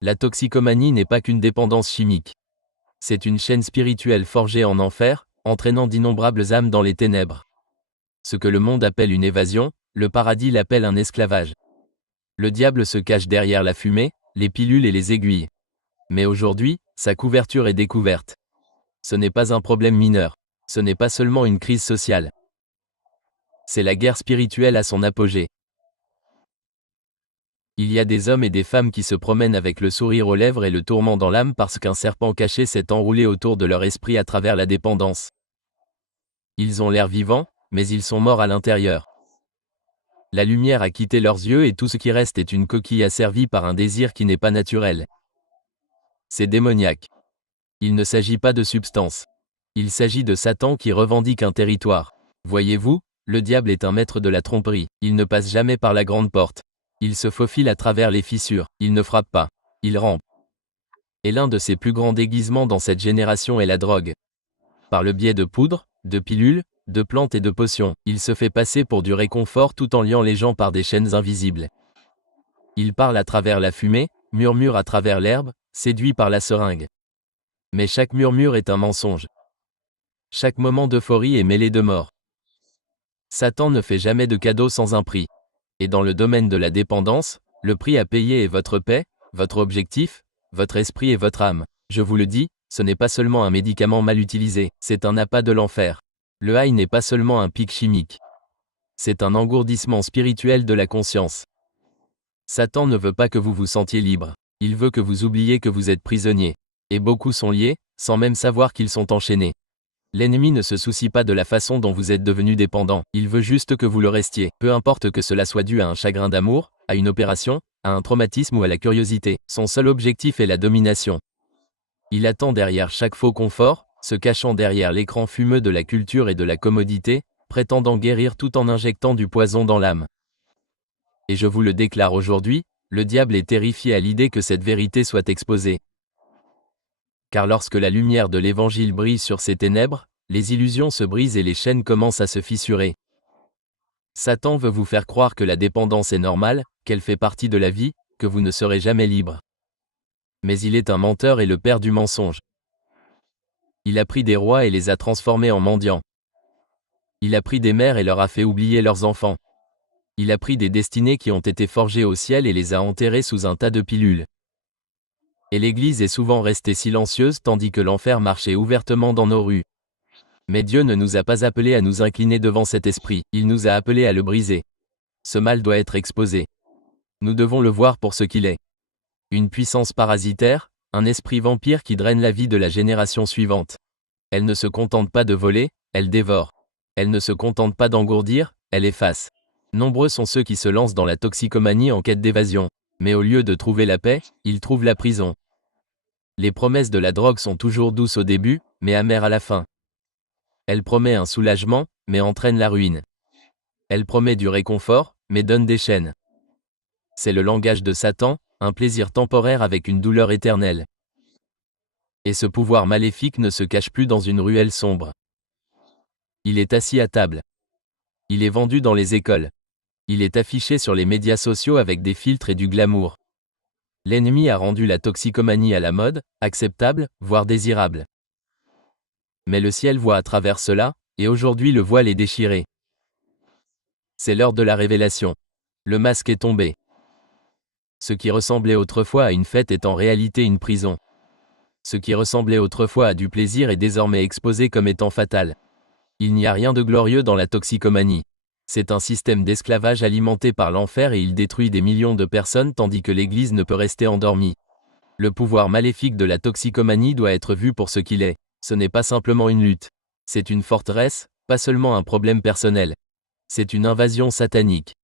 La toxicomanie n'est pas qu'une dépendance chimique. C'est une chaîne spirituelle forgée en enfer, entraînant d'innombrables âmes dans les ténèbres. Ce que le monde appelle une évasion, le paradis l'appelle un esclavage. Le diable se cache derrière la fumée, les pilules et les aiguilles. Mais aujourd'hui, sa couverture est découverte. Ce n'est pas un problème mineur. Ce n'est pas seulement une crise sociale. C'est la guerre spirituelle à son apogée. Il y a des hommes et des femmes qui se promènent avec le sourire aux lèvres et le tourment dans l'âme parce qu'un serpent caché s'est enroulé autour de leur esprit à travers la dépendance. Ils ont l'air vivants, mais ils sont morts à l'intérieur. La lumière a quitté leurs yeux et tout ce qui reste est une coquille asservie par un désir qui n'est pas naturel. C'est démoniaque. Il ne s'agit pas de substance. Il s'agit de Satan qui revendique un territoire. Voyez-vous, le diable est un maître de la tromperie. Il ne passe jamais par la grande porte. Il se faufile à travers les fissures. Il ne frappe pas. Il rampe. Et l'un de ses plus grands déguisements dans cette génération est la drogue. Par le biais de poudres, de pilules, de plantes et de potions, il se fait passer pour du réconfort tout en liant les gens par des chaînes invisibles. Il parle à travers la fumée, murmure à travers l'herbe, séduit par la seringue. Mais chaque murmure est un mensonge. Chaque moment d'euphorie est mêlé de mort. Satan ne fait jamais de cadeau sans un prix. Et dans le domaine de la dépendance, le prix à payer est votre paix, votre objectif, votre esprit et votre âme. Je vous le dis, ce n'est pas seulement un médicament mal utilisé, c'est un appât de l'enfer. Le high n'est pas seulement un pic chimique. C'est un engourdissement spirituel de la conscience. Satan ne veut pas que vous vous sentiez libre. Il veut que vous oubliez que vous êtes prisonnier. Et beaucoup sont liés, sans même savoir qu'ils sont enchaînés. L'ennemi ne se soucie pas de la façon dont vous êtes devenu dépendant, il veut juste que vous le restiez, peu importe que cela soit dû à un chagrin d'amour, à une opération, à un traumatisme ou à la curiosité, son seul objectif est la domination. Il attend derrière chaque faux confort, se cachant derrière l'écran fumeux de la culture et de la commodité, prétendant guérir tout en injectant du poison dans l'âme. Et je vous le déclare aujourd'hui, le diable est terrifié à l'idée que cette vérité soit exposée. Car lorsque la lumière de l'évangile brille sur ces ténèbres, les illusions se brisent et les chaînes commencent à se fissurer. Satan veut vous faire croire que la dépendance est normale, qu'elle fait partie de la vie, que vous ne serez jamais libre. Mais il est un menteur et le père du mensonge. Il a pris des rois et les a transformés en mendiants. Il a pris des mères et leur a fait oublier leurs enfants. Il a pris des destinées qui ont été forgées au ciel et les a enterrées sous un tas de pilules. Et l'Église est souvent restée silencieuse tandis que l'enfer marchait ouvertement dans nos rues. Mais Dieu ne nous a pas appelés à nous incliner devant cet esprit, il nous a appelés à le briser. Ce mal doit être exposé. Nous devons le voir pour ce qu'il est. Une puissance parasitaire, un esprit vampire qui draine la vie de la génération suivante. Elle ne se contente pas de voler, elle dévore. Elle ne se contente pas d'engourdir, elle efface. Nombreux sont ceux qui se lancent dans la toxicomanie en quête d'évasion. Mais au lieu de trouver la paix, ils trouvent la prison. Les promesses de la drogue sont toujours douces au début, mais amères à la fin. Elle promet un soulagement, mais entraîne la ruine. Elle promet du réconfort, mais donne des chaînes. C'est le langage de Satan, un plaisir temporaire avec une douleur éternelle. Et ce pouvoir maléfique ne se cache plus dans une ruelle sombre. Il est assis à table. Il est vendu dans les écoles. Il est affiché sur les médias sociaux avec des filtres et du glamour. L'ennemi a rendu la toxicomanie à la mode, acceptable, voire désirable. Mais le ciel voit à travers cela, et aujourd'hui le voile est déchiré. C'est l'heure de la révélation. Le masque est tombé. Ce qui ressemblait autrefois à une fête est en réalité une prison. Ce qui ressemblait autrefois à du plaisir est désormais exposé comme étant fatal. Il n'y a rien de glorieux dans la toxicomanie. C'est un système d'esclavage alimenté par l'enfer et il détruit des millions de personnes tandis que l'Église ne peut rester endormie. Le pouvoir maléfique de la toxicomanie doit être vu pour ce qu'il est. Ce n'est pas simplement une lutte. C'est une forteresse, pas seulement un problème personnel. C'est une invasion satanique.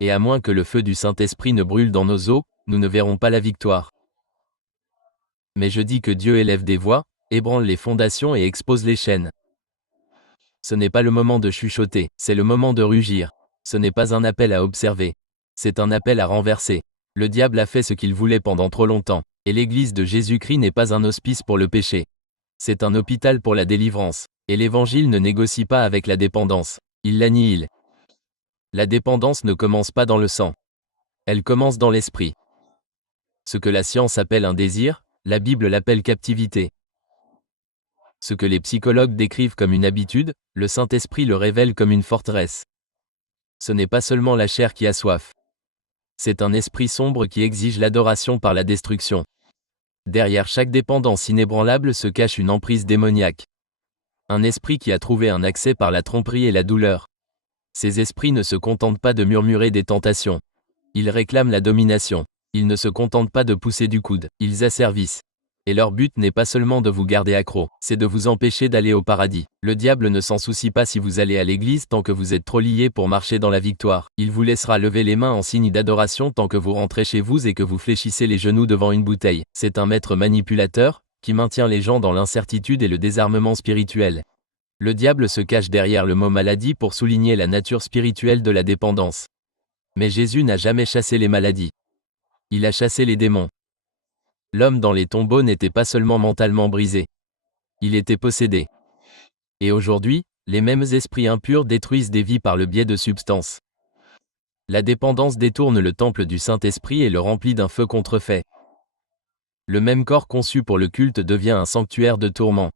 Et à moins que le feu du Saint-Esprit ne brûle dans nos os, nous ne verrons pas la victoire. Mais je dis que Dieu élève des voix, ébranle les fondations et expose les chaînes. Ce n'est pas le moment de chuchoter, c'est le moment de rugir. Ce n'est pas un appel à observer. C'est un appel à renverser. Le diable a fait ce qu'il voulait pendant trop longtemps, et l'Église de Jésus-Christ n'est pas un hospice pour le péché. C'est un hôpital pour la délivrance, et l'Évangile ne négocie pas avec la dépendance. Il l'annihile. La dépendance ne commence pas dans le sang. Elle commence dans l'esprit. Ce que la science appelle un désir, la Bible l'appelle captivité. Ce que les psychologues décrivent comme une habitude, le Saint-Esprit le révèle comme une forteresse. Ce n'est pas seulement la chair qui a soif. C'est un esprit sombre qui exige l'adoration par la destruction. Derrière chaque dépendance inébranlable se cache une emprise démoniaque. Un esprit qui a trouvé un accès par la tromperie et la douleur. Ces esprits ne se contentent pas de murmurer des tentations. Ils réclament la domination. Ils ne se contentent pas de pousser du coude, ils asservissent. Et leur but n'est pas seulement de vous garder accro, c'est de vous empêcher d'aller au paradis. Le diable ne s'en soucie pas si vous allez à l'église tant que vous êtes trop lié pour marcher dans la victoire. Il vous laissera lever les mains en signe d'adoration tant que vous rentrez chez vous et que vous fléchissez les genoux devant une bouteille. C'est un maître manipulateur, qui maintient les gens dans l'incertitude et le désarmement spirituel. Le diable se cache derrière le mot maladie pour souligner la nature spirituelle de la dépendance. Mais Jésus n'a jamais chassé les maladies. Il a chassé les démons. L'homme dans les tombeaux n'était pas seulement mentalement brisé. Il était possédé. Et aujourd'hui, les mêmes esprits impurs détruisent des vies par le biais de substances. La dépendance détourne le temple du Saint-Esprit et le remplit d'un feu contrefait. Le même corps conçu pour le culte devient un sanctuaire de tourments.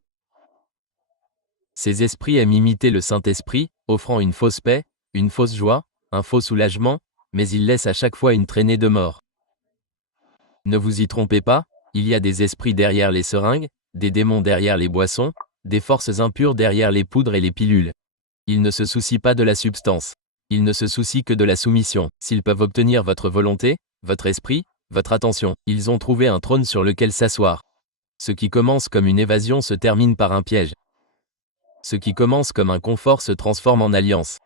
Ces esprits aiment imiter le Saint-Esprit, offrant une fausse paix, une fausse joie, un faux soulagement, mais ils laissent à chaque fois une traînée de mort. Ne vous y trompez pas, il y a des esprits derrière les seringues, des démons derrière les boissons, des forces impures derrière les poudres et les pilules. Ils ne se soucient pas de la substance. Ils ne se soucient que de la soumission. S'ils peuvent obtenir votre volonté, votre esprit, votre attention, ils ont trouvé un trône sur lequel s'asseoir. Ce qui commence comme une évasion se termine par un piège. Ce qui commence comme un confort se transforme en alliance.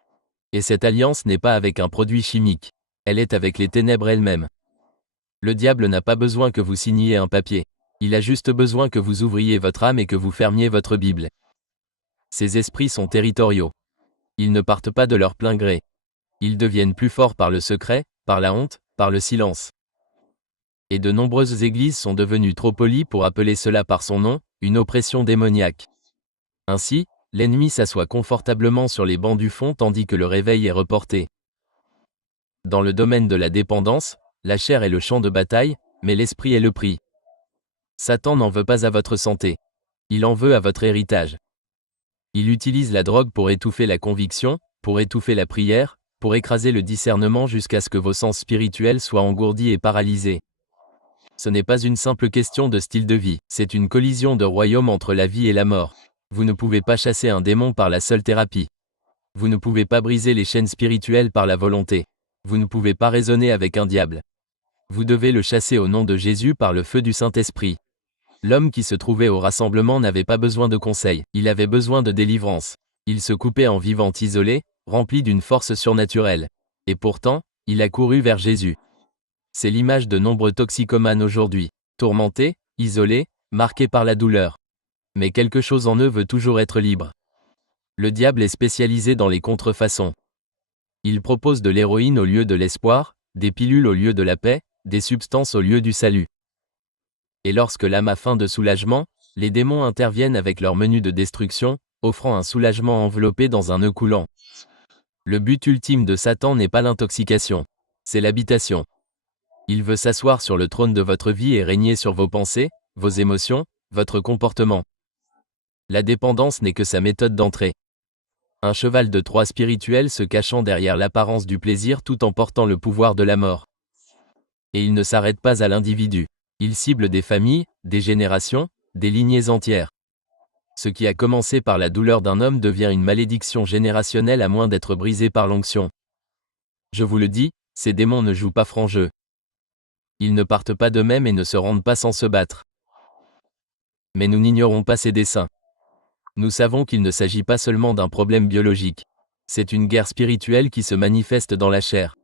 Et cette alliance n'est pas avec un produit chimique. Elle est avec les ténèbres elles-mêmes. Le diable n'a pas besoin que vous signiez un papier. Il a juste besoin que vous ouvriez votre âme et que vous fermiez votre Bible. Ces esprits sont territoriaux. Ils ne partent pas de leur plein gré. Ils deviennent plus forts par le secret, par la honte, par le silence. Et de nombreuses églises sont devenues trop polies pour appeler cela par son nom, une oppression démoniaque. Ainsi, l'ennemi s'assoit confortablement sur les bancs du fond tandis que le réveil est reporté. Dans le domaine de la dépendance, la chair est le champ de bataille, mais l'esprit est le prix. Satan n'en veut pas à votre santé. Il en veut à votre héritage. Il utilise la drogue pour étouffer la conviction, pour étouffer la prière, pour écraser le discernement jusqu'à ce que vos sens spirituels soient engourdis et paralysés. Ce n'est pas une simple question de style de vie, c'est une collision de royaumes entre la vie et la mort. Vous ne pouvez pas chasser un démon par la seule thérapie. Vous ne pouvez pas briser les chaînes spirituelles par la volonté. Vous ne pouvez pas raisonner avec un diable. Vous devez le chasser au nom de Jésus par le feu du Saint-Esprit. L'homme qui se trouvait au rassemblement n'avait pas besoin de conseils, il avait besoin de délivrance. Il se coupait en vivant isolé, rempli d'une force surnaturelle. Et pourtant, il a couru vers Jésus. C'est l'image de nombreux toxicomanes aujourd'hui, tourmentés, isolés, marqués par la douleur. Mais quelque chose en eux veut toujours être libre. Le diable est spécialisé dans les contrefaçons. Il propose de l'héroïne au lieu de l'espoir, des pilules au lieu de la paix, des substances au lieu du salut. Et lorsque l'âme a faim de soulagement, les démons interviennent avec leur menu de destruction, offrant un soulagement enveloppé dans un nœud coulant. Le but ultime de Satan n'est pas l'intoxication, c'est l'habitation. Il veut s'asseoir sur le trône de votre vie et régner sur vos pensées, vos émotions, votre comportement. La dépendance n'est que sa méthode d'entrée. Un cheval de Troie spirituel se cachant derrière l'apparence du plaisir tout en portant le pouvoir de la mort. Et il ne s'arrête pas à l'individu. Il cible des familles, des générations, des lignées entières. Ce qui a commencé par la douleur d'un homme devient une malédiction générationnelle à moins d'être brisé par l'onction. Je vous le dis, ces démons ne jouent pas franc jeu. Ils ne partent pas d'eux-mêmes et ne se rendent pas sans se battre. Mais nous n'ignorons pas ses desseins. Nous savons qu'il ne s'agit pas seulement d'un problème biologique. C'est une guerre spirituelle qui se manifeste dans la chair.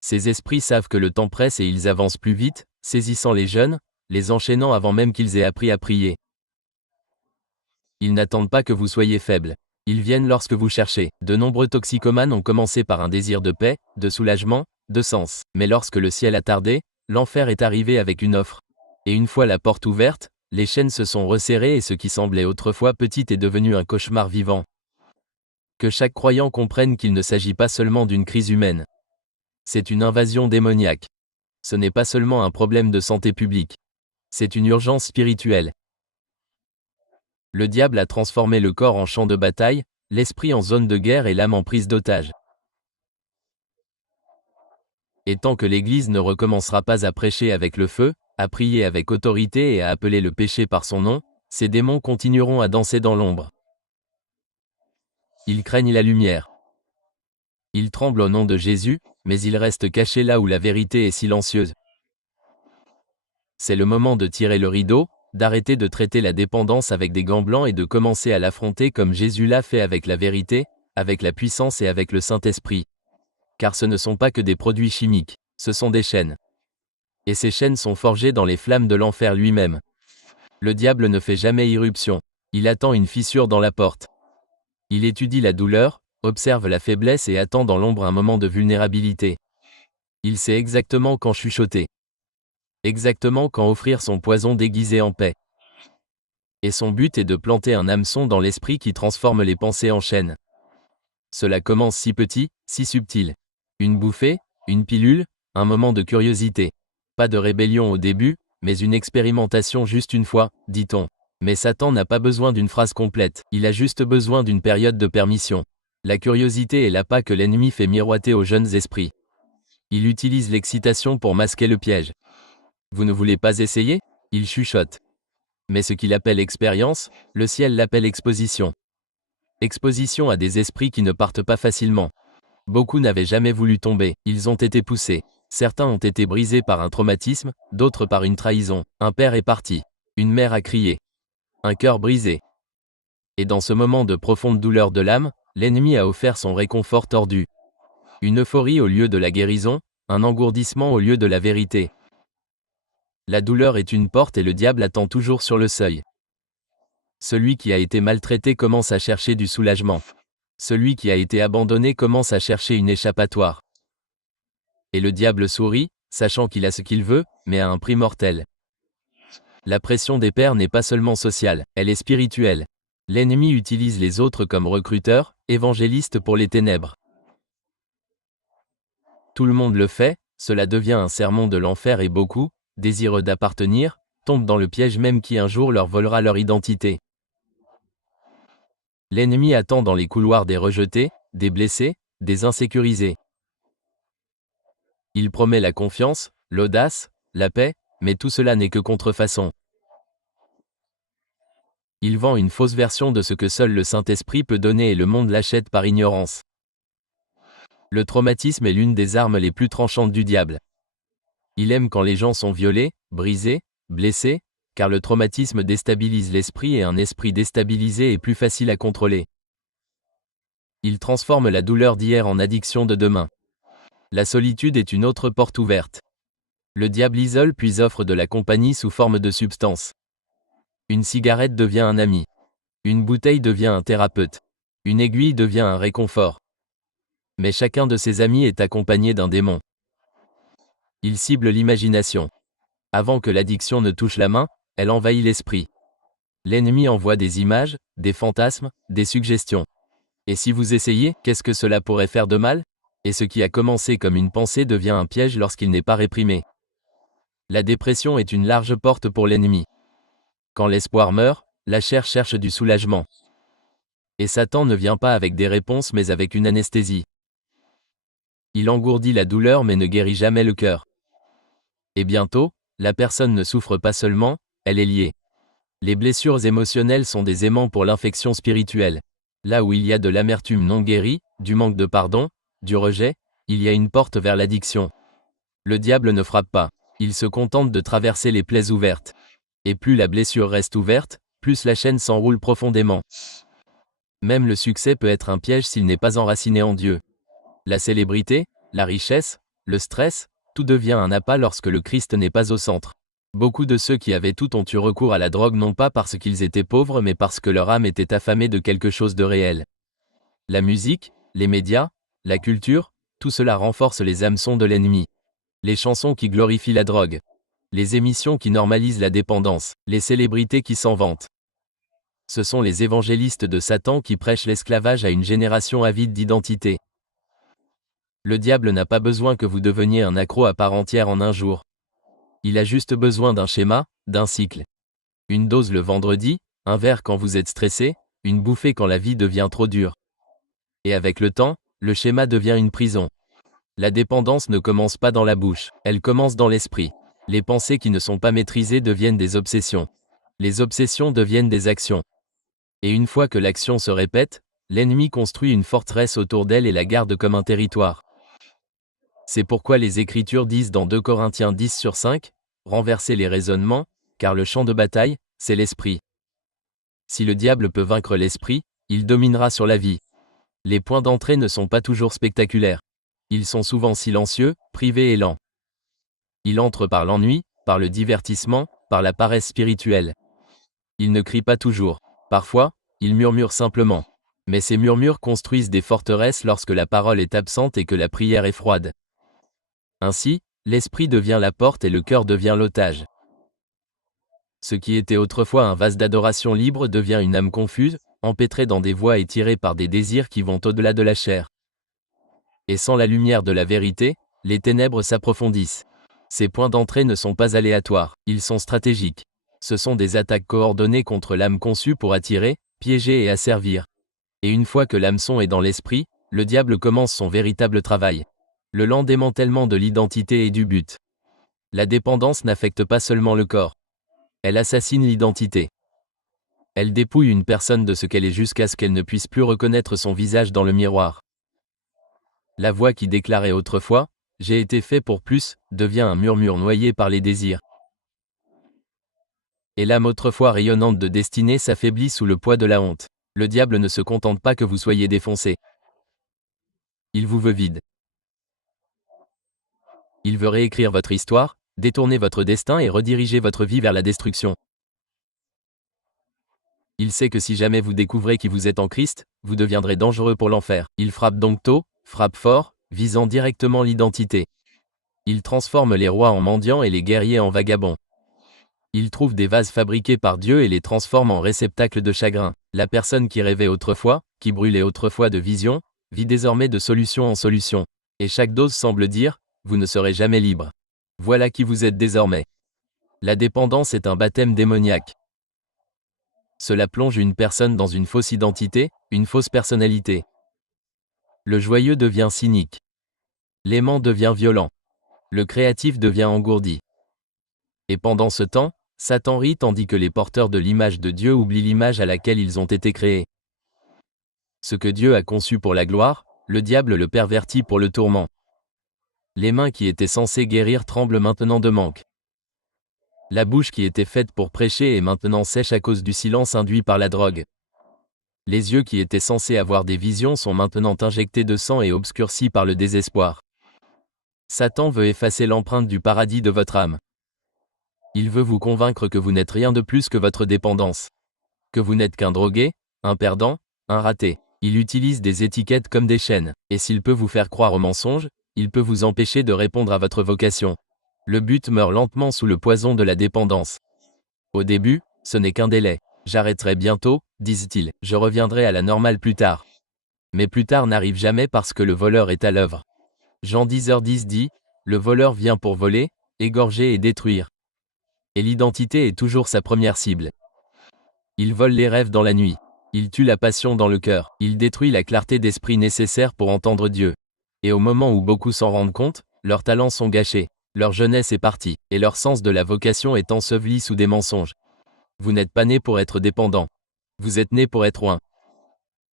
Ces esprits savent que le temps presse et ils avancent plus vite, saisissant les jeunes, les enchaînant avant même qu'ils aient appris à prier. Ils n'attendent pas que vous soyez faibles. Ils viennent lorsque vous cherchez. De nombreux toxicomanes ont commencé par un désir de paix, de soulagement, de sens. Mais lorsque le ciel a tardé, l'enfer est arrivé avec une offre. Et une fois la porte ouverte, les chaînes se sont resserrées et ce qui semblait autrefois petit est devenu un cauchemar vivant. Que chaque croyant comprenne qu'il ne s'agit pas seulement d'une crise humaine. C'est une invasion démoniaque. Ce n'est pas seulement un problème de santé publique. C'est une urgence spirituelle. Le diable a transformé le corps en champ de bataille, l'esprit en zone de guerre et l'âme en prise d'otage. Et tant que l'Église ne recommencera pas à prêcher avec le feu, à prier avec autorité et à appeler le péché par son nom, ces démons continueront à danser dans l'ombre. Ils craignent la lumière. Ils tremblent au nom de Jésus, mais ils restent cachés là où la vérité est silencieuse. C'est le moment de tirer le rideau, d'arrêter de traiter la dépendance avec des gants blancs et de commencer à l'affronter comme Jésus l'a fait avec la vérité, avec la puissance et avec le Saint-Esprit. Car ce ne sont pas que des produits chimiques, ce sont des chaînes. Et ces chaînes sont forgées dans les flammes de l'enfer lui-même. Le diable ne fait jamais irruption. Il attend une fissure dans la porte. Il étudie la douleur, observe la faiblesse et attend dans l'ombre un moment de vulnérabilité. Il sait exactement quand chuchoter. Exactement quand offrir son poison déguisé en paix. Et son but est de planter un hameçon dans l'esprit qui transforme les pensées en chaînes. Cela commence si petit, si subtil. Une bouffée, une pilule, un moment de curiosité. Pas de rébellion au début, mais une expérimentation juste une fois, dit-on. Mais Satan n'a pas besoin d'une phrase complète, il a juste besoin d'une période de permission. La curiosité est l'appât que l'ennemi fait miroiter aux jeunes esprits. Il utilise l'excitation pour masquer le piège. Vous ne voulez pas essayer? Il chuchote. Mais ce qu'il appelle expérience, le ciel l'appelle exposition. Exposition à des esprits qui ne partent pas facilement. Beaucoup n'avaient jamais voulu tomber, ils ont été poussés. Certains ont été brisés par un traumatisme, d'autres par une trahison. Un père est parti. Une mère a crié. Un cœur brisé. Et dans ce moment de profonde douleur de l'âme, l'ennemi a offert son réconfort tordu. Une euphorie au lieu de la guérison, un engourdissement au lieu de la vérité. La douleur est une porte et le diable attend toujours sur le seuil. Celui qui a été maltraité commence à chercher du soulagement. Celui qui a été abandonné commence à chercher une échappatoire. Et le diable sourit, sachant qu'il a ce qu'il veut, mais à un prix mortel. La pression des pères n'est pas seulement sociale, elle est spirituelle. L'ennemi utilise les autres comme recruteurs, évangélistes pour les ténèbres. Tout le monde le fait, cela devient un sermon de l'enfer et beaucoup, désireux d'appartenir, tombent dans le piège même qui un jour leur volera leur identité. L'ennemi attend dans les couloirs des rejetés, des blessés, des insécurisés. Il promet la confiance, l'audace, la paix, mais tout cela n'est que contrefaçon. Il vend une fausse version de ce que seul le Saint-Esprit peut donner et le monde l'achète par ignorance. Le traumatisme est l'une des armes les plus tranchantes du diable. Il aime quand les gens sont violés, brisés, blessés, car le traumatisme déstabilise l'esprit et un esprit déstabilisé est plus facile à contrôler. Il transforme la douleur d'hier en addiction de demain. La solitude est une autre porte ouverte. Le diable isole puis offre de la compagnie sous forme de substance. Une cigarette devient un ami. Une bouteille devient un thérapeute. Une aiguille devient un réconfort. Mais chacun de ses amis est accompagné d'un démon. Il cible l'imagination. Avant que l'addiction ne touche la main, elle envahit l'esprit. L'ennemi envoie des images, des fantasmes, des suggestions. Et si vous essayez, qu'est-ce que cela pourrait faire de mal? Et ce qui a commencé comme une pensée devient un piège lorsqu'il n'est pas réprimé. La dépression est une large porte pour l'ennemi. Quand l'espoir meurt, la chair cherche du soulagement. Et Satan ne vient pas avec des réponses mais avec une anesthésie. Il engourdit la douleur mais ne guérit jamais le cœur. Et bientôt, la personne ne souffre pas seulement, elle est liée. Les blessures émotionnelles sont des aimants pour l'infection spirituelle. Là où il y a de l'amertume non guérie, du manque de pardon, du rejet, il y a une porte vers l'addiction. Le diable ne frappe pas, il se contente de traverser les plaies ouvertes. Et plus la blessure reste ouverte, plus la chaîne s'enroule profondément. Même le succès peut être un piège s'il n'est pas enraciné en Dieu. La célébrité, la richesse, le stress, tout devient un appât lorsque le Christ n'est pas au centre. Beaucoup de ceux qui avaient tout ont eu recours à la drogue non pas parce qu'ils étaient pauvres mais parce que leur âme était affamée de quelque chose de réel. La musique, les médias, la culture, tout cela renforce les hameçons de l'ennemi. Les chansons qui glorifient la drogue. Les émissions qui normalisent la dépendance, les célébrités qui s'en vantent. Ce sont les évangélistes de Satan qui prêchent l'esclavage à une génération avide d'identité. Le diable n'a pas besoin que vous deveniez un accro à part entière en un jour. Il a juste besoin d'un schéma, d'un cycle. Une dose le vendredi, un verre quand vous êtes stressé, une bouffée quand la vie devient trop dure. Et avec le temps, le schéma devient une prison. La dépendance ne commence pas dans la bouche, elle commence dans l'esprit. Les pensées qui ne sont pas maîtrisées deviennent des obsessions. Les obsessions deviennent des actions. Et une fois que l'action se répète, l'ennemi construit une forteresse autour d'elle et la garde comme un territoire. C'est pourquoi les Écritures disent dans 2 Corinthiens 10/5, renversez les raisonnements, car le champ de bataille, c'est l'esprit. Si le diable peut vaincre l'esprit, il dominera sur la vie. Les points d'entrée ne sont pas toujours spectaculaires. Ils sont souvent silencieux, privés et lents. Il entre par l'ennui, par le divertissement, par la paresse spirituelle. Il ne crie pas toujours. Parfois, il murmure simplement. Mais ces murmures construisent des forteresses lorsque la parole est absente et que la prière est froide. Ainsi, l'esprit devient la porte et le cœur devient l'otage. Ce qui était autrefois un vase d'adoration libre devient une âme confuse, empêtrée dans des voies et tirée par des désirs qui vont au-delà de la chair. Et sans la lumière de la vérité, les ténèbres s'approfondissent. Ces points d'entrée ne sont pas aléatoires, ils sont stratégiques. Ce sont des attaques coordonnées contre l'âme conçue pour attirer, piéger et asservir. Et une fois que l'hameçon est dans l'esprit, le diable commence son véritable travail. Le lent démantèlement de l'identité et du but. La dépendance n'affecte pas seulement le corps. Elle assassine l'identité. Elle dépouille une personne de ce qu'elle est jusqu'à ce qu'elle ne puisse plus reconnaître son visage dans le miroir. La voix qui déclarait autrefois « J'ai été fait pour plus » devient un murmure noyé par les désirs. Et l'âme autrefois rayonnante de destinée s'affaiblit sous le poids de la honte. Le diable ne se contente pas que vous soyez défoncé. Il vous veut vide. Il veut réécrire votre histoire, détourner votre destin et rediriger votre vie vers la destruction. Il sait que si jamais vous découvrez qui vous êtes en Christ, vous deviendrez dangereux pour l'enfer. Il frappe donc tôt, frappe fort, visant directement l'identité. Il transforme les rois en mendiants et les guerriers en vagabonds. Il trouve des vases fabriqués par Dieu et les transforme en réceptacles de chagrin. La personne qui rêvait autrefois, qui brûlait autrefois de vision, vit désormais de solution en solution. Et chaque dose semble dire, vous ne serez jamais libre. Voilà qui vous êtes désormais. La dépendance est un baptême démoniaque. Cela plonge une personne dans une fausse identité, une fausse personnalité. Le joyeux devient cynique. L'aimant devient violent. Le créatif devient engourdi. Et pendant ce temps, Satan rit tandis que les porteurs de l'image de Dieu oublient l'image à laquelle ils ont été créés. Ce que Dieu a conçu pour la gloire, le diable le pervertit pour le tourment. Les mains qui étaient censées guérir tremblent maintenant de manque. La bouche qui était faite pour prêcher est maintenant sèche à cause du silence induit par la drogue. Les yeux qui étaient censés avoir des visions sont maintenant injectés de sang et obscurcis par le désespoir. Satan veut effacer l'empreinte du paradis de votre âme. Il veut vous convaincre que vous n'êtes rien de plus que votre dépendance. Que vous n'êtes qu'un drogué, un perdant, un raté. Il utilise des étiquettes comme des chaînes, et s'il peut vous faire croire au mensonge, il peut vous empêcher de répondre à votre vocation. Le but meurt lentement sous le poison de la dépendance. Au début, ce n'est qu'un délai. J'arrêterai bientôt, disent-ils, je reviendrai à la normale plus tard. Mais plus tard n'arrive jamais parce que le voleur est à l'œuvre. Jean 10h10 dit, le voleur vient pour voler, égorger et détruire. Et l'identité est toujours sa première cible. Il vole les rêves dans la nuit. Il tue la passion dans le cœur. Il détruit la clarté d'esprit nécessaire pour entendre Dieu. Et au moment où beaucoup s'en rendent compte, leurs talents sont gâchés. Leur jeunesse est partie, et leur sens de la vocation est enseveli sous des mensonges. Vous n'êtes pas né pour être dépendant. Vous êtes né pour être oint.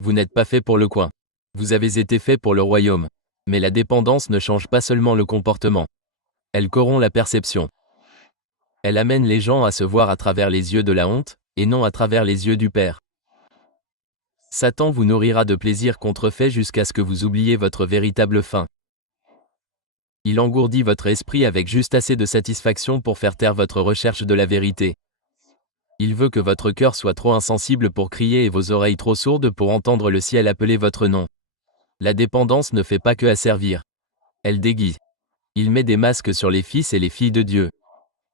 Vous n'êtes pas fait pour le coin. Vous avez été fait pour le royaume. Mais la dépendance ne change pas seulement le comportement. Elle corrompt la perception. Elle amène les gens à se voir à travers les yeux de la honte, et non à travers les yeux du Père. Satan vous nourrira de plaisirs contrefaits jusqu'à ce que vous oubliez votre véritable fin. Il engourdit votre esprit avec juste assez de satisfaction pour faire taire votre recherche de la vérité. Il veut que votre cœur soit trop insensible pour crier et vos oreilles trop sourdes pour entendre le ciel appeler votre nom. La dépendance ne fait pas que asservir. Elle déguise. Il met des masques sur les fils et les filles de Dieu.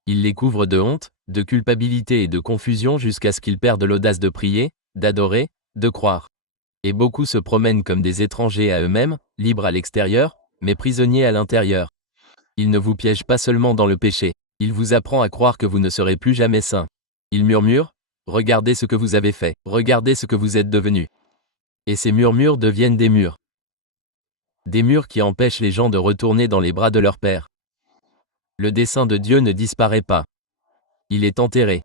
Il les couvre de honte, de culpabilité et de confusion jusqu'à ce qu'ils perdent l'audace de prier, d'adorer, de croire. Et beaucoup se promènent comme des étrangers à eux-mêmes, libres à l'extérieur, mais prisonnier à l'intérieur. Il ne vous piège pas seulement dans le péché, il vous apprend à croire que vous ne serez plus jamais saint. Il murmure, regardez ce que vous avez fait, regardez ce que vous êtes devenu. Et ces murmures deviennent des murs. Des murs qui empêchent les gens de retourner dans les bras de leur Père. Le dessein de Dieu ne disparaît pas. Il est enterré.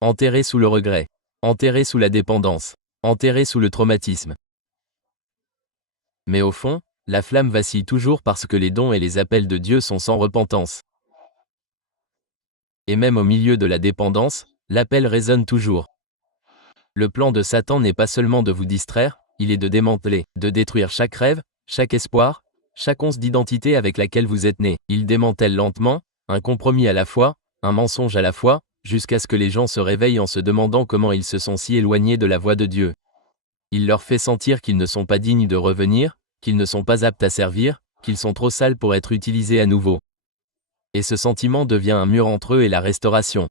Enterré sous le regret. Enterré sous la dépendance. Enterré sous le traumatisme. Mais au fond, la flamme vacille toujours parce que les dons et les appels de Dieu sont sans repentance. Et même au milieu de la dépendance, l'appel résonne toujours. Le plan de Satan n'est pas seulement de vous distraire, il est de démanteler, de détruire chaque rêve, chaque espoir, chaque once d'identité avec laquelle vous êtes né. Il démantèle lentement, un compromis à la fois, un mensonge à la fois, jusqu'à ce que les gens se réveillent en se demandant comment ils se sont si éloignés de la voie de Dieu. Il leur fait sentir qu'ils ne sont pas dignes de revenir, qu'ils ne sont pas aptes à servir, qu'ils sont trop sales pour être utilisés à nouveau. Et ce sentiment devient un mur entre eux et la restauration.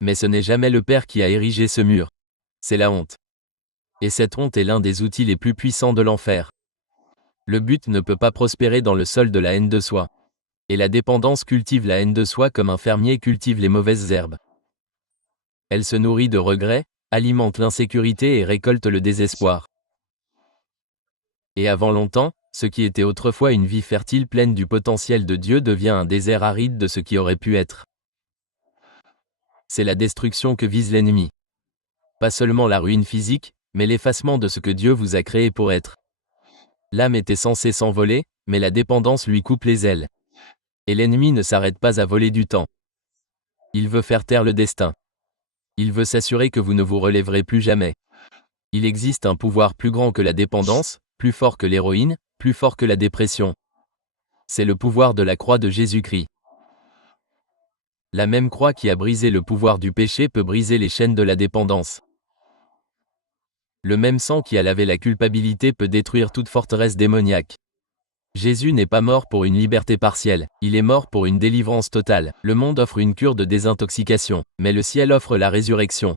Mais ce n'est jamais le Père qui a érigé ce mur. C'est la honte. Et cette honte est l'un des outils les plus puissants de l'enfer. Le but ne peut pas prospérer dans le sol de la haine de soi. Et la dépendance cultive la haine de soi comme un fermier cultive les mauvaises herbes. Elle se nourrit de regrets, alimente l'insécurité et récolte le désespoir. Et avant longtemps, ce qui était autrefois une vie fertile pleine du potentiel de Dieu devient un désert aride de ce qui aurait pu être. C'est la destruction que vise l'ennemi. Pas seulement la ruine physique, mais l'effacement de ce que Dieu vous a créé pour être. L'âme était censée s'envoler, mais la dépendance lui coupe les ailes. Et l'ennemi ne s'arrête pas à voler du temps. Il veut faire taire le destin. Il veut s'assurer que vous ne vous relèverez plus jamais. Il existe un pouvoir plus grand que la dépendance, plus fort que l'héroïne, plus fort que la dépression. C'est le pouvoir de la croix de Jésus-Christ. La même croix qui a brisé le pouvoir du péché peut briser les chaînes de la dépendance. Le même sang qui a lavé la culpabilité peut détruire toute forteresse démoniaque. Jésus n'est pas mort pour une liberté partielle, il est mort pour une délivrance totale. Le monde offre une cure de désintoxication, mais le ciel offre la résurrection.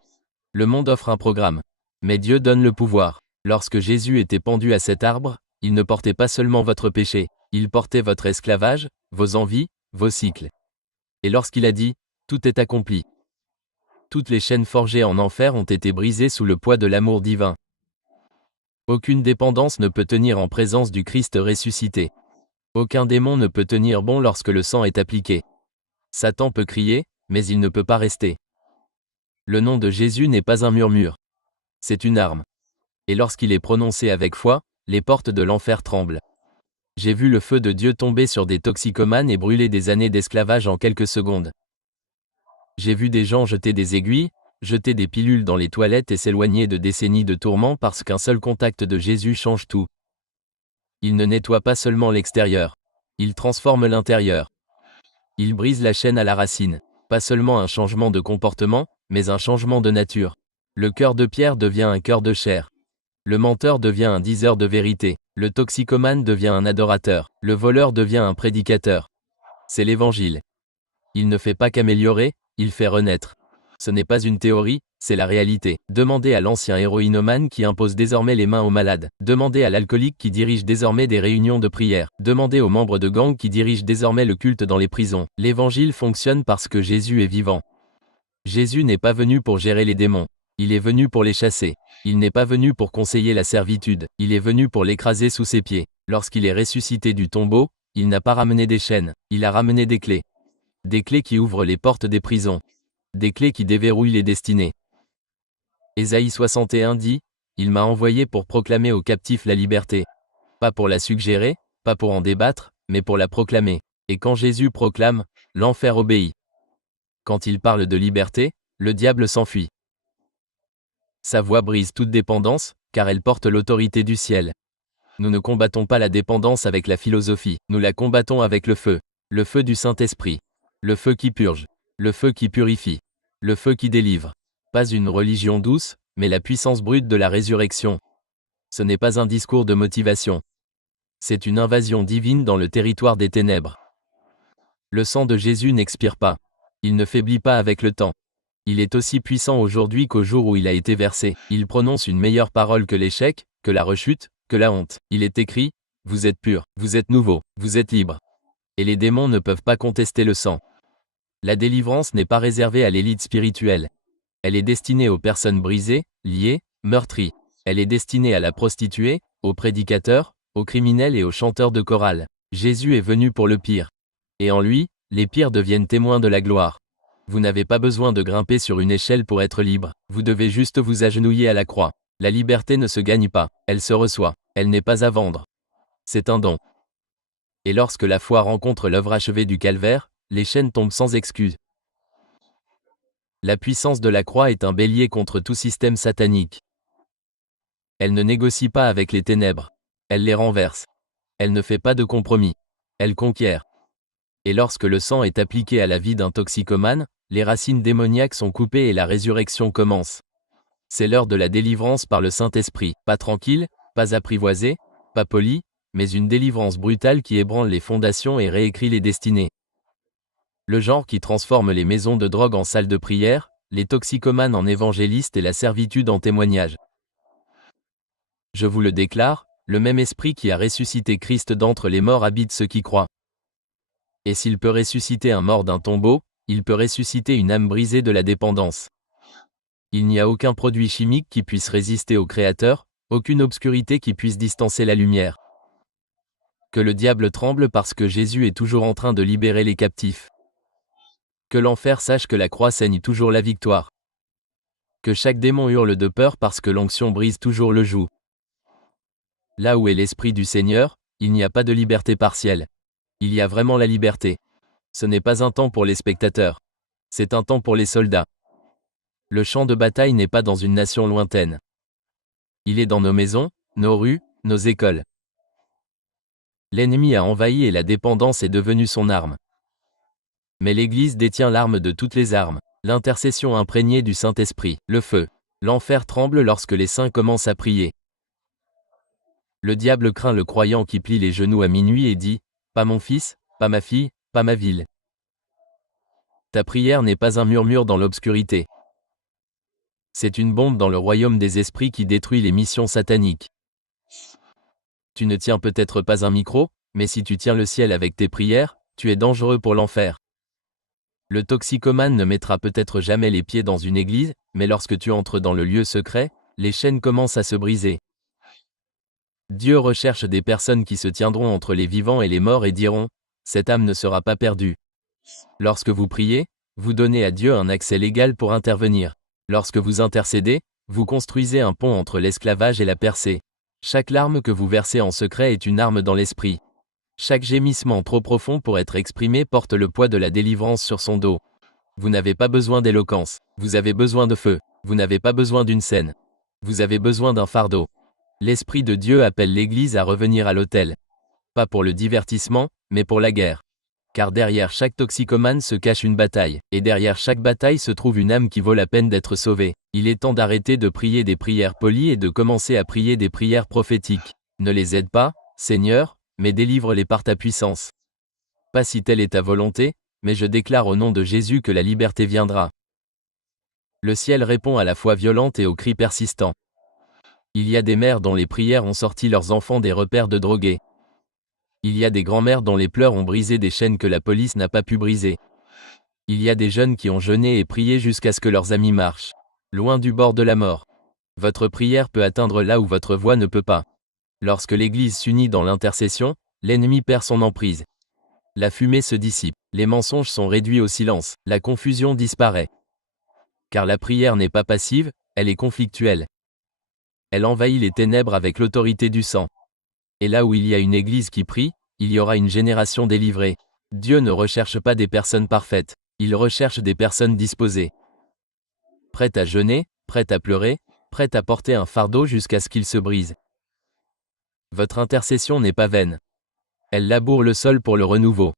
Le monde offre un programme, mais Dieu donne le pouvoir. Lorsque Jésus était pendu à cet arbre, il ne portait pas seulement votre péché, il portait votre esclavage, vos envies, vos cycles. Et lorsqu'il a dit « Tout est accompli », toutes les chaînes forgées en enfer ont été brisées sous le poids de l'amour divin. Aucune dépendance ne peut tenir en présence du Christ ressuscité. Aucun démon ne peut tenir bon lorsque le sang est appliqué. Satan peut crier, mais il ne peut pas rester. Le nom de Jésus n'est pas un murmure. C'est une arme. Et lorsqu'il est prononcé avec foi, les portes de l'enfer tremblent. J'ai vu le feu de Dieu tomber sur des toxicomanes et brûler des années d'esclavage en quelques secondes. J'ai vu des gens jeter des aiguilles, jeter des pilules dans les toilettes et s'éloigner de décennies de tourments parce qu'un seul contact de Jésus change tout. Il ne nettoie pas seulement l'extérieur. Il transforme l'intérieur. Il brise la chaîne à la racine. Pas seulement un changement de comportement, mais un changement de nature. Le cœur de pierre devient un cœur de chair. Le menteur devient un diseur de vérité. Le toxicomane devient un adorateur. Le voleur devient un prédicateur. C'est l'évangile. Il ne fait pas qu'améliorer, il fait renaître. Ce n'est pas une théorie, c'est la réalité. Demandez à l'ancien héroïnomane qui impose désormais les mains aux malades. Demandez à l'alcoolique qui dirige désormais des réunions de prière. Demandez aux membres de gang qui dirigent désormais le culte dans les prisons. L'évangile fonctionne parce que Jésus est vivant. Jésus n'est pas venu pour gérer les démons. Il est venu pour les chasser. Il n'est pas venu pour conseiller la servitude. Il est venu pour l'écraser sous ses pieds. Lorsqu'il est ressuscité du tombeau, il n'a pas ramené des chaînes, il a ramené des clés. Des clés qui ouvrent les portes des prisons. Des clés qui déverrouillent les destinées. Ésaïe 61 dit, « Il m'a envoyé pour proclamer aux captifs la liberté. » Pas pour la suggérer, pas pour en débattre, mais pour la proclamer. Et quand Jésus proclame, l'enfer obéit. Quand il parle de liberté, le diable s'enfuit. Sa voix brise toute dépendance, car elle porte l'autorité du ciel. Nous ne combattons pas la dépendance avec la philosophie, nous la combattons avec le feu du Saint-Esprit. Le feu qui purge, le feu qui purifie, le feu qui délivre. Pas une religion douce, mais la puissance brute de la résurrection. Ce n'est pas un discours de motivation. C'est une invasion divine dans le territoire des ténèbres. Le sang de Jésus n'expire pas. Il ne faiblit pas avec le temps. Il est aussi puissant aujourd'hui qu'au jour où il a été versé. Il prononce une meilleure parole que l'échec, que la rechute, que la honte. Il est écrit, Vous êtes pur, vous êtes nouveau, vous êtes libre. Et les démons ne peuvent pas contester le sang. La délivrance n'est pas réservée à l'élite spirituelle. Elle est destinée aux personnes brisées, liées, meurtries. Elle est destinée à la prostituée, aux prédicateurs, aux criminels et aux chanteurs de chorale. Jésus est venu pour le pire. Et en lui, les pires deviennent témoins de la gloire. Vous n'avez pas besoin de grimper sur une échelle pour être libre, vous devez juste vous agenouiller à la croix. La liberté ne se gagne pas, elle se reçoit, elle n'est pas à vendre. C'est un don. Et lorsque la foi rencontre l'œuvre achevée du calvaire, les chaînes tombent sans excuse. La puissance de la croix est un bélier contre tout système satanique. Elle ne négocie pas avec les ténèbres. Elle les renverse. Elle ne fait pas de compromis. Elle conquiert. Et lorsque le sang est appliqué à la vie d'un toxicomane, les racines démoniaques sont coupées et la résurrection commence. C'est l'heure de la délivrance par le Saint-Esprit. Pas tranquille, pas apprivoisé, pas poli, mais une délivrance brutale qui ébranle les fondations et réécrit les destinées. Le genre qui transforme les maisons de drogue en salles de prière, les toxicomanes en évangélistes et la servitude en témoignage. Je vous le déclare, le même esprit qui a ressuscité Christ d'entre les morts habite ceux qui croient. Et s'il peut ressusciter un mort d'un tombeau, il peut ressusciter une âme brisée de la dépendance. Il n'y a aucun produit chimique qui puisse résister au Créateur, aucune obscurité qui puisse distancer la lumière. Que le diable tremble parce que Jésus est toujours en train de libérer les captifs. Que l'enfer sache que la croix saigne toujours la victoire. Que chaque démon hurle de peur parce que l'onction brise toujours le joug. Là où est l'Esprit du Seigneur, il n'y a pas de liberté partielle. Il y a vraiment la liberté. Ce n'est pas un temps pour les spectateurs. C'est un temps pour les soldats. Le champ de bataille n'est pas dans une nation lointaine. Il est dans nos maisons, nos rues, nos écoles. L'ennemi a envahi et la dépendance est devenue son arme. Mais l'Église détient l'arme de toutes les armes, l'intercession imprégnée du Saint-Esprit, le feu. L'enfer tremble lorsque les saints commencent à prier. Le diable craint le croyant qui plie les genoux à minuit et dit « Pas mon fils, pas ma fille, pas ma ville ». Ta prière n'est pas un murmure dans l'obscurité. C'est une bombe dans le royaume des esprits qui détruit les missions sataniques. Tu ne tiens peut-être pas un micro, mais si tu tiens le ciel avec tes prières, tu es dangereux pour l'enfer. Le toxicomane ne mettra peut-être jamais les pieds dans une église, mais lorsque tu entres dans le lieu secret, les chaînes commencent à se briser. Dieu recherche des personnes qui se tiendront entre les vivants et les morts et diront « Cette âme ne sera pas perdue ». Lorsque vous priez, vous donnez à Dieu un accès légal pour intervenir. Lorsque vous intercédez, vous construisez un pont entre l'esclavage et la percée. Chaque larme que vous versez en secret est une arme dans l'esprit. Chaque gémissement trop profond pour être exprimé porte le poids de la délivrance sur son dos. Vous n'avez pas besoin d'éloquence, vous avez besoin de feu, vous n'avez pas besoin d'une scène. Vous avez besoin d'un fardeau. L'Esprit de Dieu appelle l'Église à revenir à l'autel. Pas pour le divertissement, mais pour la guerre. Car derrière chaque toxicomane se cache une bataille, et derrière chaque bataille se trouve une âme qui vaut la peine d'être sauvée. Il est temps d'arrêter de prier des prières polies et de commencer à prier des prières prophétiques. Ne les aide pas, Seigneur, mais délivre-les par ta puissance. Pas si telle est ta volonté, mais je déclare au nom de Jésus que la liberté viendra. Le ciel répond à la foi violente et aux cris persistants. Il y a des mères dont les prières ont sorti leurs enfants des repères de drogués. Il y a des grands-mères dont les pleurs ont brisé des chaînes que la police n'a pas pu briser. Il y a des jeunes qui ont jeûné et prié jusqu'à ce que leurs amis marchent, loin du bord de la mort. Votre prière peut atteindre là où votre voix ne peut pas. Lorsque l'Église s'unit dans l'intercession, l'ennemi perd son emprise. La fumée se dissipe, les mensonges sont réduits au silence, la confusion disparaît. Car la prière n'est pas passive, elle est conflictuelle. Elle envahit les ténèbres avec l'autorité du sang. Et là où il y a une Église qui prie, il y aura une génération délivrée. Dieu ne recherche pas des personnes parfaites, il recherche des personnes disposées. Prêtes à jeûner, prêtes à pleurer, prêtes à porter un fardeau jusqu'à ce qu'il se brise. Votre intercession n'est pas vaine. Elle laboure le sol pour le renouveau.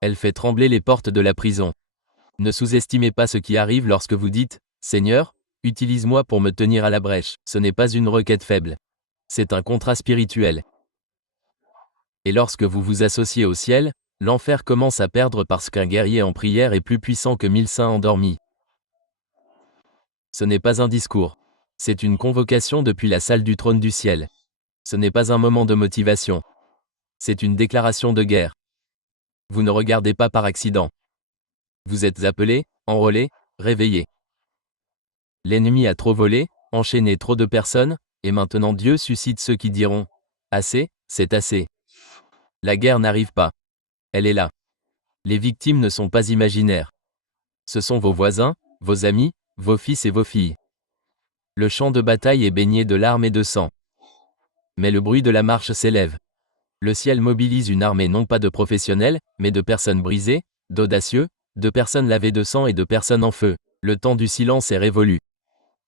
Elle fait trembler les portes de la prison. Ne sous-estimez pas ce qui arrive lorsque vous dites « Seigneur, utilise-moi pour me tenir à la brèche ». Ce n'est pas une requête faible. C'est un contrat spirituel. Et lorsque vous vous associez au ciel, l'enfer commence à perdre parce qu'un guerrier en prière est plus puissant que 1000 saints endormis. Ce n'est pas un discours. C'est une convocation depuis la salle du trône du ciel. Ce n'est pas un moment de motivation. C'est une déclaration de guerre. Vous ne regardez pas par accident. Vous êtes appelés, enrôlés, réveillés. L'ennemi a trop volé, enchaîné trop de personnes, et maintenant Dieu suscite ceux qui diront « Assez, c'est assez ». La guerre n'arrive pas. Elle est là. Les victimes ne sont pas imaginaires. Ce sont vos voisins, vos amis, vos fils et vos filles. Le champ de bataille est baigné de larmes et de sang. Mais le bruit de la marche s'élève. Le ciel mobilise une armée non pas de professionnels, mais de personnes brisées, d'audacieux, de personnes lavées de sang et de personnes en feu. Le temps du silence est révolu.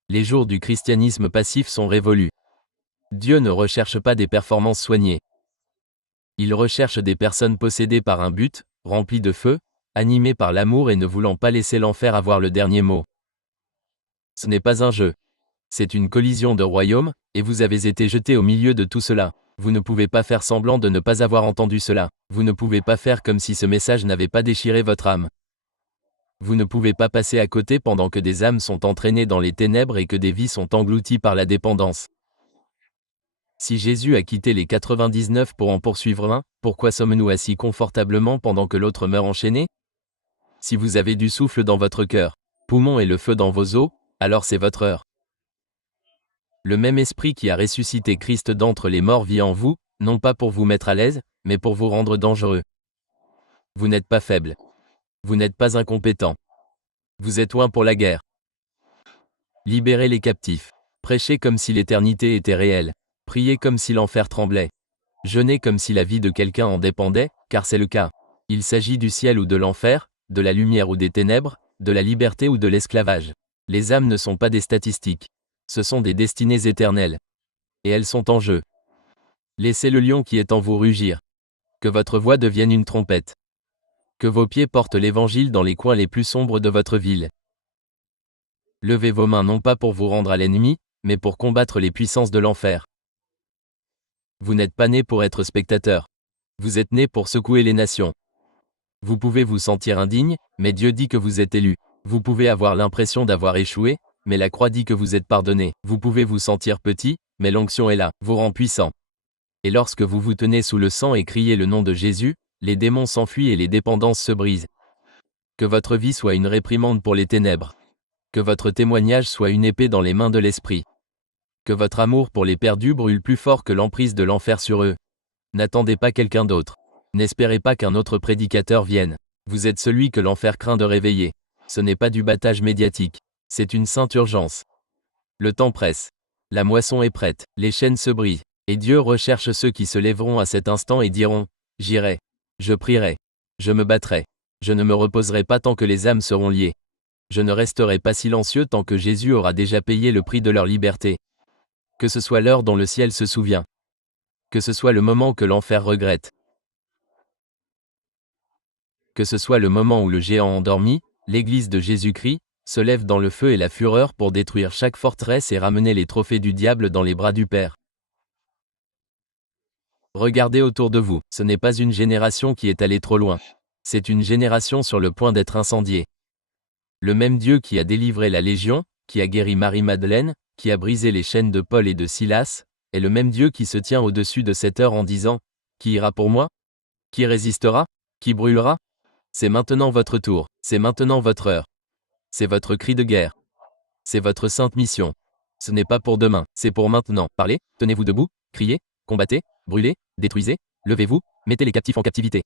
Les jours du christianisme passif sont révolus. Dieu ne recherche pas des performances soignées. Il recherche des personnes possédées par un but, remplies de feu, animées par l'amour et ne voulant pas laisser l'enfer avoir le dernier mot. Ce n'est pas un jeu. C'est une collision de royaumes, et vous avez été jetés au milieu de tout cela. Vous ne pouvez pas faire semblant de ne pas avoir entendu cela. Vous ne pouvez pas faire comme si ce message n'avait pas déchiré votre âme. Vous ne pouvez pas passer à côté pendant que des âmes sont entraînées dans les ténèbres et que des vies sont englouties par la dépendance. Si Jésus a quitté les 99 pour en poursuivre un, pourquoi sommes-nous assis confortablement pendant que l'autre meurt enchaîné? Si vous avez du souffle dans votre cœur, poumon et le feu dans vos os, alors c'est votre heure. Le même esprit qui a ressuscité Christ d'entre les morts vit en vous, non pas pour vous mettre à l'aise, mais pour vous rendre dangereux. Vous n'êtes pas faible. Vous n'êtes pas incompétent. Vous êtes oint pour la guerre. Libérez les captifs. Prêchez comme si l'éternité était réelle. Priez comme si l'enfer tremblait. Jeûnez comme si la vie de quelqu'un en dépendait, car c'est le cas. Il s'agit du ciel ou de l'enfer, de la lumière ou des ténèbres, de la liberté ou de l'esclavage. Les âmes ne sont pas des statistiques. Ce sont des destinées éternelles. Et elles sont en jeu. Laissez le lion qui est en vous rugir. Que votre voix devienne une trompette. Que vos pieds portent l'évangile dans les coins les plus sombres de votre ville. Levez vos mains non pas pour vous rendre à l'ennemi, mais pour combattre les puissances de l'enfer. Vous n'êtes pas né pour être spectateur. Vous êtes né pour secouer les nations. Vous pouvez vous sentir indigne, mais Dieu dit que vous êtes élu. Vous pouvez avoir l'impression d'avoir échoué, mais la croix dit que vous êtes pardonné. Vous pouvez vous sentir petit, mais l'onction est là, vous rend puissant. Et lorsque vous vous tenez sous le sang et criez le nom de Jésus, les démons s'enfuient et les dépendances se brisent. Que votre vie soit une réprimande pour les ténèbres. Que votre témoignage soit une épée dans les mains de l'esprit. Que votre amour pour les perdus brûle plus fort que l'emprise de l'enfer sur eux. N'attendez pas quelqu'un d'autre. N'espérez pas qu'un autre prédicateur vienne. Vous êtes celui que l'enfer craint de réveiller. Ce n'est pas du battage médiatique. C'est une sainte urgence. Le temps presse. La moisson est prête. Les chaînes se brisent. Et Dieu recherche ceux qui se lèveront à cet instant et diront « J'irai. Je prierai. Je me battrai. Je ne me reposerai pas tant que les âmes seront liées. Je ne resterai pas silencieux tant que Jésus aura déjà payé le prix de leur liberté. » Que ce soit l'heure dont le ciel se souvient. Que ce soit le moment que l'enfer regrette. Que ce soit le moment où le géant endormi, l'Église de Jésus-Christ, se lève dans le feu et la fureur pour détruire chaque forteresse et ramener les trophées du diable dans les bras du Père. Regardez autour de vous, ce n'est pas une génération qui est allée trop loin. C'est une génération sur le point d'être incendiée. Le même Dieu qui a délivré la Légion, qui a guéri Marie-Madeleine, qui a brisé les chaînes de Paul et de Silas, est le même Dieu qui se tient au-dessus de cette heure en disant « Qui ira pour moi? Qui résistera? Qui brûlera? » C'est maintenant votre tour, c'est maintenant votre heure. C'est votre cri de guerre. C'est votre sainte mission. Ce n'est pas pour demain, c'est pour maintenant. Parlez, tenez-vous debout, criez, combattez, brûlez, détruisez, levez-vous, mettez les captifs en captivité.